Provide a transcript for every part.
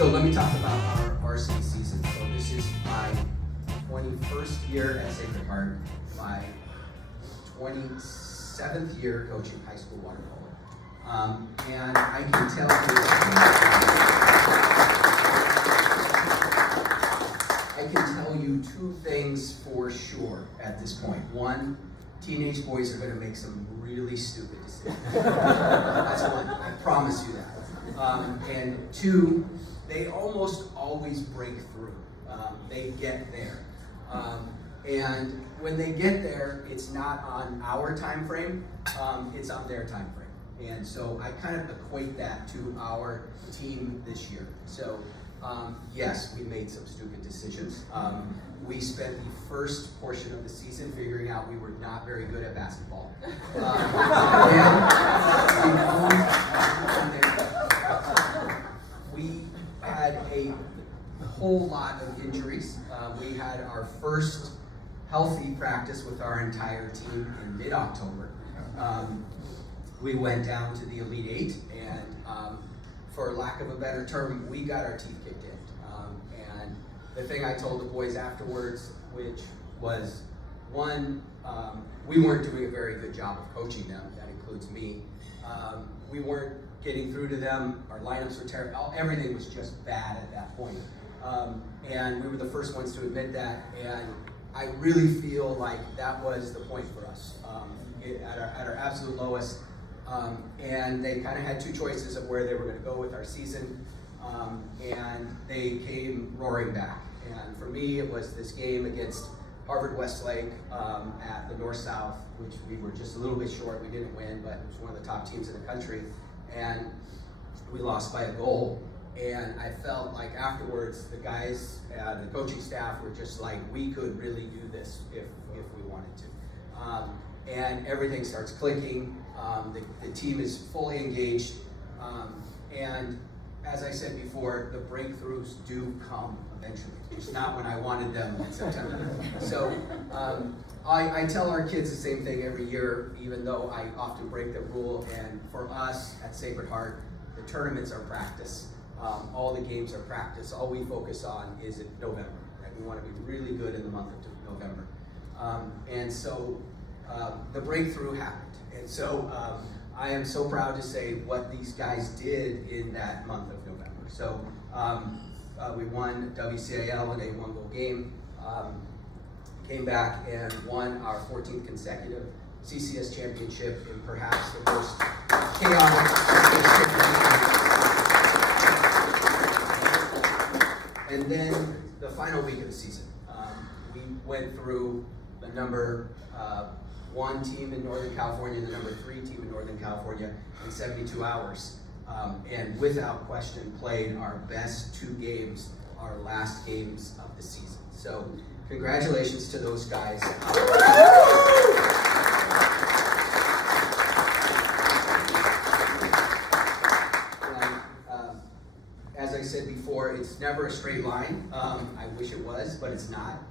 So let me talk about our varsity season. So this is my 21st year at Sacred Heart, my 27th year coaching high school water polo. And I can tell you two things for sure at this point. One, teenage boys are going to make some really stupid decisions. That's one, I promise you that. And two, they almost always break through. They get there. And when they get there, it's not on our time frame, it's on their time frame. And so I kind of equate that to our team this year. So yes, we made some stupid decisions. We spent the first portion of the season figuring out we were not very good at basketball. We had a whole lot of injuries. We had our first healthy practice with our entire team in mid-October. We went down to the Elite Eight, and for lack of a better term, we got our teeth kicked in. And the thing I told the boys afterwards, which was, one, we weren't doing a very good job of coaching them. That includes me. We weren't getting through to them. Our lineups were terrible. Everything was just bad at that point. And we were the first ones to admit that. And I really feel like that was the point for us at our absolute lowest. And they kind of had two choices of where they were going to go with our season. And they came roaring back. And for me, it was this game against Harvard Westlake at the North-South, which we were just a little bit short. We didn't win, but it was one of the top teams in the country. And we lost by a goal. And I felt like afterwards, the guys, the coaching staff were just like, we could really do this if we wanted to. And everything starts clicking. The team is fully engaged. And as I said before, the breakthroughs do come eventually. It's not when I wanted them in September. So I tell our kids the same thing every year, even though I often break the rule. And for us at Sacred Heart, the tournaments are practice. All the games are practice. All we focus on is in November. Right? We want to be really good in the month of November. And so the breakthrough happened. And so I am so proud to say what these guys did in that month of November. So we won WCIL in a one-goal game, came back and won our 14th consecutive CCS championship in perhaps the most chaotic. And then the final week of the season, we went through the number 1 team in Northern California and the number 3 team in Northern California in 72 hours. And without question played our best 2 games, our last games of the season. So congratulations to those guys. As I said before, it's never a straight line. I wish it was, but it's not.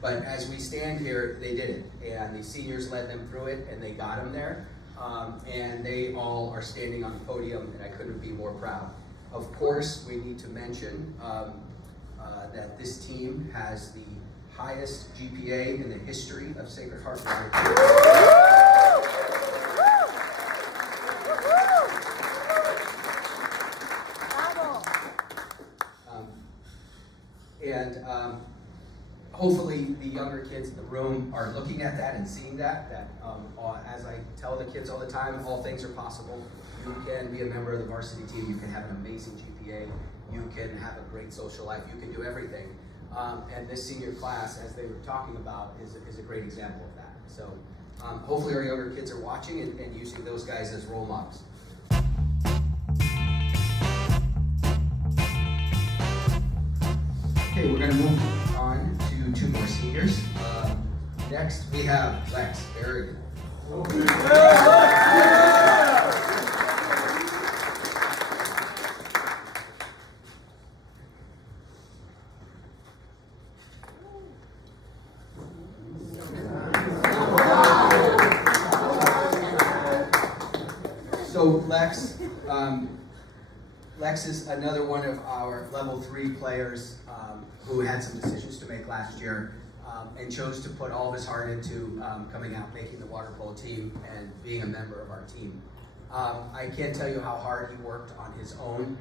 But as we stand here, they did it. And the seniors led them through it, and they got them there. And they all are standing on the podium, and I couldn't be more proud. Of course, we need to mention that this team has the highest GPA in the history of Sacred Heart. Hopefully the younger kids in the room are looking at that and seeing that as I tell the kids all the time, all things are possible. You can be a member of the varsity team, you can have an amazing GPA, you can have a great social life, you can do everything. And this senior class, as they were talking about, is a great example of that. So hopefully our younger kids are watching and using those guys as role models. Okay, we're going to move on to 2 more seniors. Next, we have Lex Barragan. So Lex, Lex is another one of our level 3 players who had some decisions to make last year and chose to put all of his heart into coming out, making the water polo team, and being a member of our team. I can't tell you how hard he worked on his own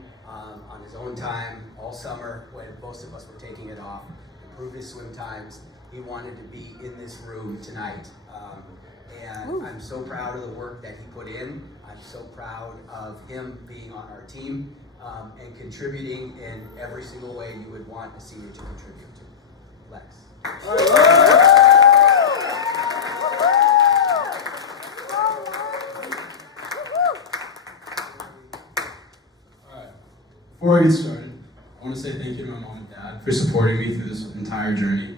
time all summer when most of us were taking it off, improve his swim times. He wanted to be in this room tonight. And I'm so proud of the work that he put in. I'm so proud of him being on our team and contributing in every single way you would want a senior to contribute to. Lex. Before I get started, I want to say thank you to my mom and dad for supporting me through this entire journey.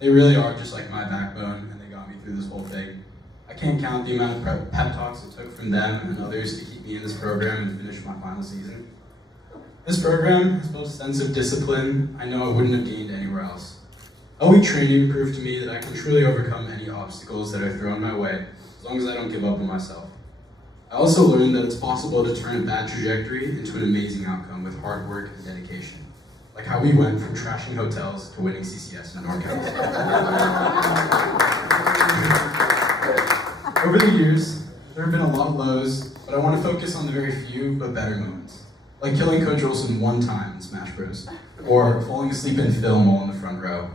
They really are just like my backbone, and they got me through this whole thing. I can't count the amount of pep talks it took from them and others to keep me in this program and finish my final season. This program has built a sense of discipline I know I wouldn't have gained anywhere else. LE training proved to me that I can truly overcome any obstacles that are thrown my way, as long as I don't give up on myself. I also learned that it's possible to turn a bad trajectory into an amazing outcome with hard work and dedication. Like how we went from trashing hotels to winning CCS in NorCal. Over the years, there have been a lot of lows, but I want to focus on the very few but better moments. Like killing Coach Olsen one time in Smash Bros. Or falling asleep in film while in the front row.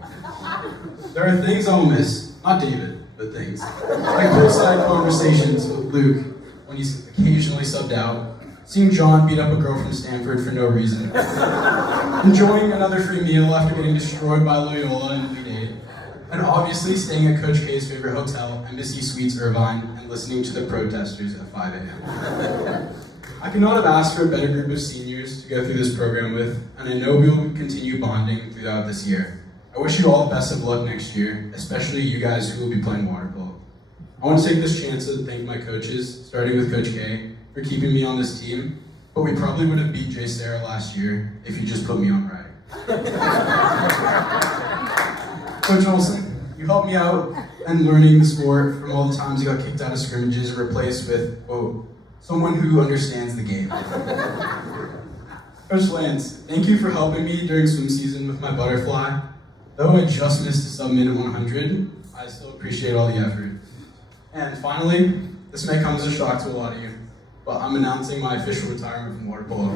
There are things I will miss, not David, but things. Like poolside conversations with Luke when he's occasionally subbed out, seeing John beat up a girl from Stanford for no reason, enjoying another free meal after getting destroyed by Loyola in Elite 8, and obviously staying at Coach K's favorite hotel, Embassy Suites Irvine, and listening to the protesters at 5 a.m. I could not have asked for a better group of seniors to go through this program with, and I know we will continue bonding throughout this year. I wish you all the best of luck next year, especially you guys who will be playing water polo. I want to take this chance to thank my coaches, starting with Coach K, for keeping me on this team, but we probably would have beat Jay Sarah last year if you just put me on right. Coach Olsen, you helped me out in learning the sport from all the times you got kicked out of scrimmages and replaced with, someone who understands the game. Coach Lance, thank you for helping me during swim season with my butterfly. Though I just missed a sub-minute 100, I still appreciate all the effort. And finally, this may come as a shock to a lot of you, but I'm announcing my official retirement from water polo.